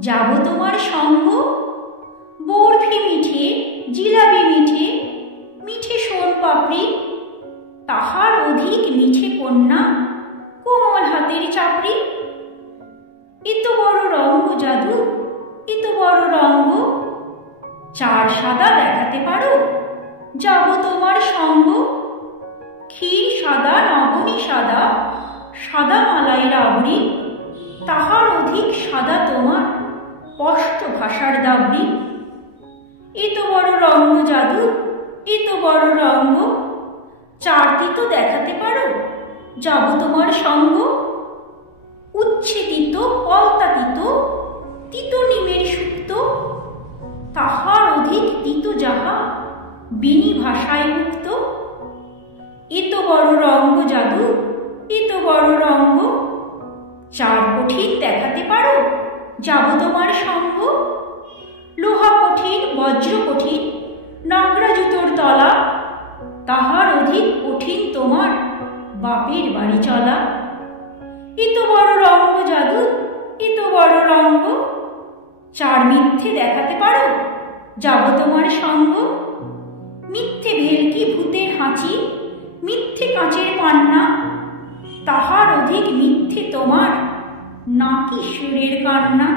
যাব তোমার সঙ্গ। বরফি মিঠে, জিলাপি মিঠে, মিঠে সোন পাপড়ি, তাহার অধিক মিঠে কন্যা কোমল হাতের চাপড়ি। এত বড় রঙ্গ জাদু, এত বড় রঙ্গ, চার সাদা দেখাতে পারো, যাব তোমার সঙ্গ। ক্ষীর সাদা, নবনী সাদা, সাদা মালাই রাবড়ি, তাহার অধিক সাদা তোমার স্পষ্ট ভাষার দাবড়ি। এত বড় রঙ্গ জাদু, এত বড় রঙ্গ, চার তিতো দেখাতে পারো, যাব তোমার সঙ্গ। উচ্ছে তিতো, পলতা তিতো, তিতো নিমের সুক্ত, তাহার অধিক তিতো যাহা বিনি ভাষায় মুক্ত। এত বড় রঙ্গ জাদু, এত বড় রঙ্গ, চার কঠিন দেখাতে পারো, যাব তোমার সঙ্গ। লোহা কঠিন, বজ্র কঠিন, নাগরা জুতোর তলা, তাহার অধিক কঠিন তোমার বাপের বাড়ি চলা। এত বড় রঙ্গ জাদু, এত বড় রঙ্গ, চার মিথ্যে দেখাতে পারো, যাব তোমার সঙ্গ। মিথ্যে ভেলকি ভূতের হাঁচি, মিথ্যে কাঁচের পান্না, তাহার অধিক মিথ্যে তোমার নাকি সুরের কান্না।